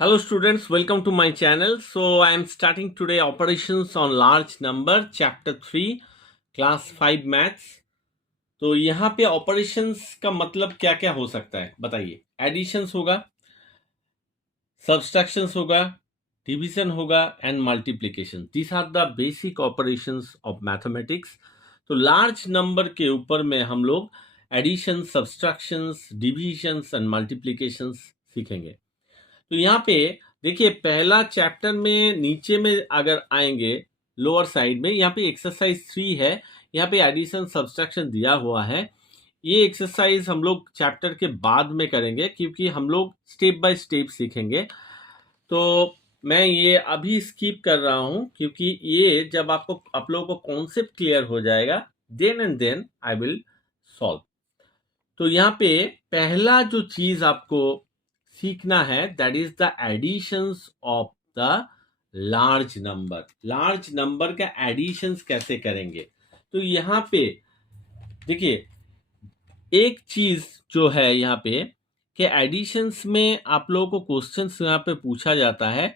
Hello students, welcome to my channel. So I am starting today operations on large number chapter 3 class 5 maths. तो यहाँ पे operations का मतलब क्या क्या हो सकता है बताइए। एडिशंस होगा, सब्सट्रैक्शंस होगा, डिवीजन होगा and multiplication. This are the basic operations of mathematics. तो लार्ज नंबर के ऊपर में हम लोग addition, subtractions, divisions and multiplications सीखेंगे। तो यहाँ पे देखिए पहला चैप्टर में नीचे में अगर आएंगे लोअर साइड में यहाँ पे एक्सरसाइज 3 है। यहाँ पे एडिशन सब्सट्रैक्शन दिया हुआ है। ये एक्सरसाइज हम लोग चैप्टर के बाद में करेंगे क्योंकि हम लोग स्टेप बाय स्टेप सीखेंगे। तो मैं ये अभी स्किप कर रहा हूं क्योंकि ये जब आपको आप लोगों को कॉन्सेप्ट क्लियर हो जाएगा then and then I will solve. तो यहाँ पे पहला जो चीज आपको सीखना है that is the additions of the large number. Large number का एडिशंस कैसे करेंगे? तो यहाँ पे देखिए एक चीज जो है यहाँ पे कि एडिशंस में आप लोगों को क्वेश्चंस यहाँ पे पूछा जाता है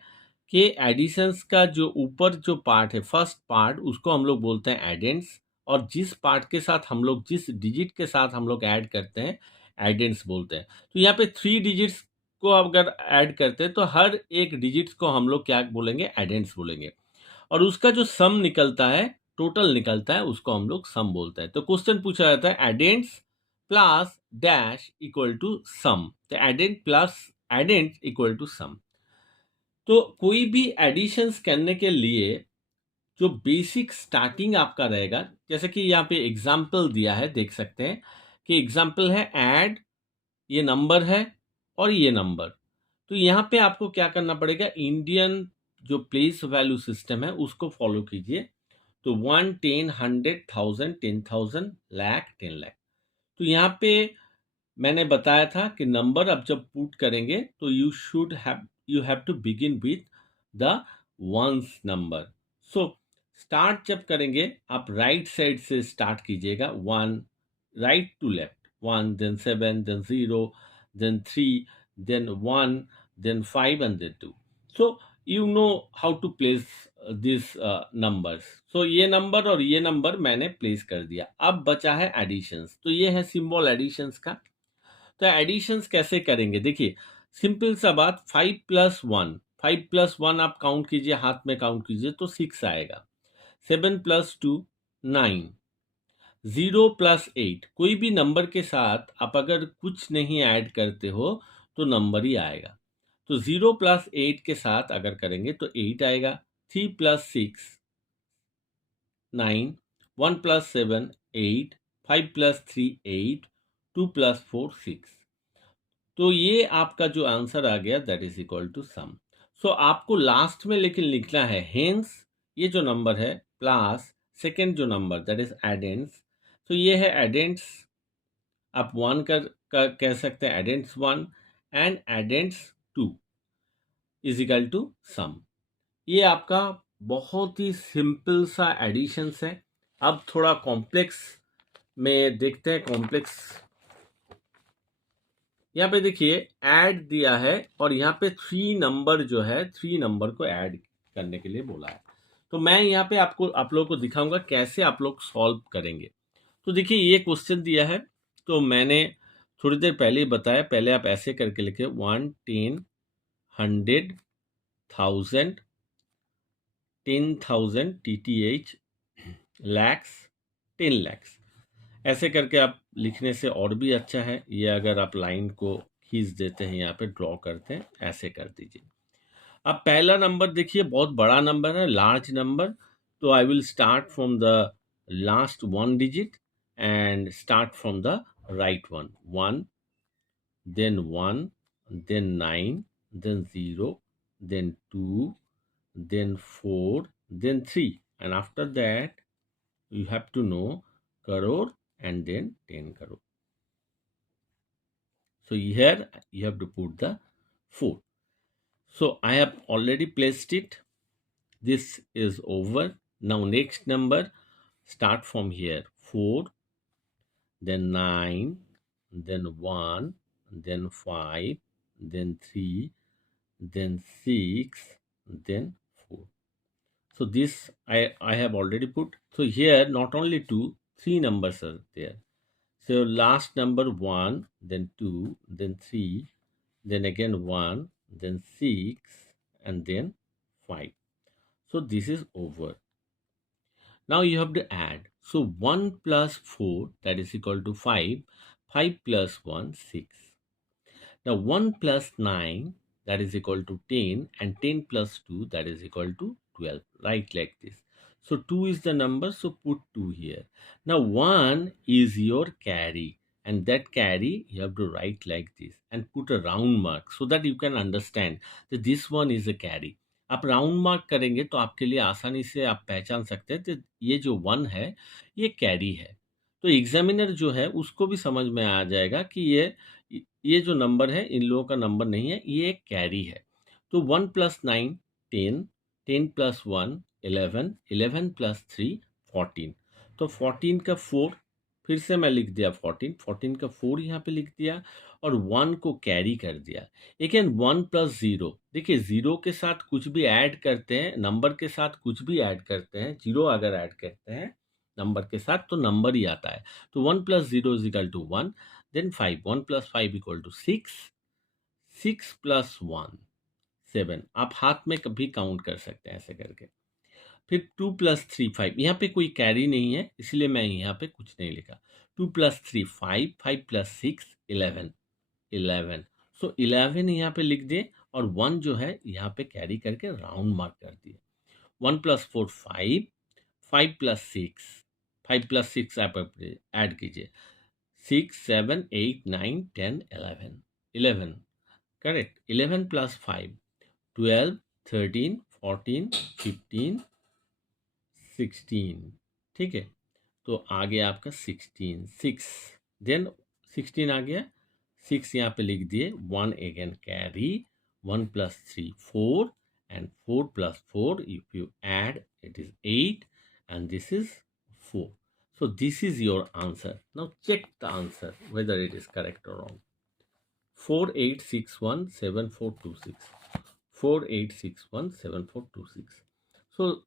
कि एडिशंस का जो ऊपर जो पार्ट है फर्स्ट पार्ट उसको हम लोग बोलते हैं एडेंड्स, और जिस पार्ट के साथ हम लोग जिस डिजिट के साथ हम लोग ऐड करते हैं एडेंड्स बोलते हैं। तो यहाँ पे 3 डिजिट्स को अगर ऐड करते हैं तो हर एक डिजिट्स को हम लोग क्या बोलेंगे? एडेंड्स बोलेंगे। और उसका जो सम निकलता है, टोटल निकलता है, उसको हम लोग सम बोलते हैं। तो क्वेश्चन पूछा जाता है एडेंड्स प्लस डैश इक्वल टू सम। तो एडेंट प्लस एडेंट इक्वल टू सम। तो कोई भी एडिशंस करने के लिए जो बेसिक स्टार्टिंग आपका रहेगा, जैसे कि यहाँ पे एग्जाम्पल दिया है, देख सकते हैं कि एग्जाम्पल है ऐड, ये नंबर है और ये नंबर। तो यहाँ पे आपको क्या करना पड़ेगा? इंडियन जो प्लेस वैल्यू सिस्टम है उसको फॉलो कीजिए। तो 1, 10, 100, 1000, 10,000, लाख, 10 लाख। तो यहाँ पे मैंने बताया था कि नंबर अब जब पुट करेंगे तो you have to begin with the ones number. So start जब करेंगे आप राइट साइड से स्टार्ट कीजिएगा, 1 right to left, 1 then 7 then 0 then 3 then 1 then 5 and then 2। So you know how to place this numbers. So ये number और ये number मैंने place कर दिया। अब बचा है एडिशंस। तो ये है सिंबल एडिशंस का। तो एडिशंस कैसे करेंगे? देखिए सिंपल सा बात, 5+1, 5+1 आप काउंट कीजिए, हाथ में काउंट कीजिए तो 6 आएगा। 7+2 9, 0+8, कोई भी नंबर के साथ आप अगर कुछ नहीं ऐड करते हो तो नंबर ही आएगा। तो 0+8 के साथ अगर करेंगे तो 8 आएगा। 3+6 9, 1+7 8, 5+3 8, 2+4 6। तो ये आपका जो आंसर आ गया दैट इज इक्वल टू सम। सो आपको लास्ट में लेकिन लिखना है हेंस, ये जो नंबर है प्लस सेकेंड जो नंबर दैट इज एडेंट्स। तो ये है एडेंट्स, आप 1 का कह सकते हैं addends 1 and addends 2 is equal to sum. ये आपका बहुत ही सिंपल सा एडिशंस है। अब थोड़ा कॉम्प्लेक्स में देखते हैं। कॉम्प्लेक्स यहाँ पे देखिए ऐड दिया है और यहाँ पे 3 नंबर जो है 3 नंबर को ऐड करने के लिए बोला है। तो मैं यहाँ पे आप लोगों को दिखाऊंगा कैसे आप लोग सॉल्व करेंगे। तो देखिए ये क्वेश्चन दिया है, तो मैंने थोड़ी देर पहले ही बताया। पहले आप ऐसे करके लिखे 1, 10, 100, 1000, 10,000 TTH, लैक्स, 10 लैक्स। ऐसे करके आप लिखने से और भी अच्छा है। ये अगर आप लाइन को खींच देते हैं, यहाँ पे ड्रॉ करते हैं, ऐसे कर दीजिए। अब पहला नंबर देखिए बहुत बड़ा नंबर है, लार्ज नंबर। तो I will start from the last 1 digit and start from the right one. 1 then 9 then 0 then 2 then 4 then 3, and after that you have to know crore and then 10 crore. So here you have to put the 4. So I have already placed it. This is over. Now next number, start from here. 4, then 9, then 1, then 5, then 3, then 6, then 4. So this I have already put. So here not only 2, 3 numbers are there. So last number 1, then 2, then 3, then again 1, then 6, and then 5. So this is over. Now you have to add. So 1 plus 4, that is equal to 5. 5 plus 1, 6. Now 1 plus 9, that is equal to 10, and 10 plus 2, that is equal to 12. Right, like this. So 2 is the number, so put 2 here. Now 1 is your carry, and that carry you have to write like this and put a round mark so that you can understand that this one is a carry. आप round mark करेंगे तो आपके लिए आसानी से आप पहचान सकते हैं कि ये जो 1 है ये कैरी है। तो एग्जामिनर जो है उसको भी समझ में आ जाएगा कि ये जो नंबर है इन लोगों का नंबर नहीं है, ये एक कैरी है। तो 1 प्लस 9 10, 10 प्लस 1 11, 11 प्लस 3 14। तो 14 का 4 फिर से मैं लिख दिया 14, 14 का 4 यहाँ पे लिख दिया और 1 को कैरी कर दिया। लेकिन 1 प्लस 0, देखिए 0 के साथ कुछ भी ऐड करते हैं, नंबर के साथ कुछ भी ऐड करते हैं, 0 अगर ऐड करते हैं नंबर के साथ तो नंबर ही आता है। तो 1 plus 0 is equal to 1, then 5, 1 plus 5 equal to 6, 6 plus 1 7। आप हाथ में कभी काउंट कर सकते हैं ऐसे करके। फिर 2 प्लस 3 5, यहाँ पे कोई कैरी नहीं है इसलिए मैं यहाँ पे कुछ नहीं लिखा। 2 प्लस 3 5, 5 प्लस 6 11, 11। सो 11 यहाँ पे लिख दिए और 1 जो है यहाँ पे कैरी करके राउंड मार्क कर दिए। 1 प्लस 4 5, 5 प्लस 6, 5 प्लस 6 आप ऐड कीजिए, 6 7 8 9 10 11, 11 करेक्ट। 11 प्लस 5 12 13 14 15 16, ठीक है। तो आ गया आपका 16 6, देन 16 आ गया, 6 यहाँ पे लिख दिए, 1 again carry, 1 plus 3 4 and 4 plus 4 if you add it is 8 and this is 4. So this is your answer. Now check the answer whether it is correct or wrong. 48617426, 48617426. So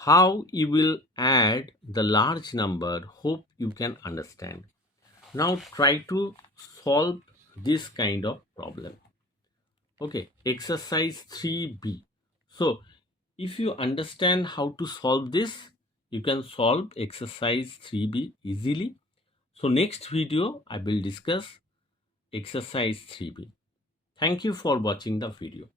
how you will add the large number, hope you can understand. Now try to solve this kind of problem. Okay, exercise 3b. So if you understand how to solve this, you can solve exercise 3b easily. So next video I will discuss exercise 3b. Thank you for watching the video.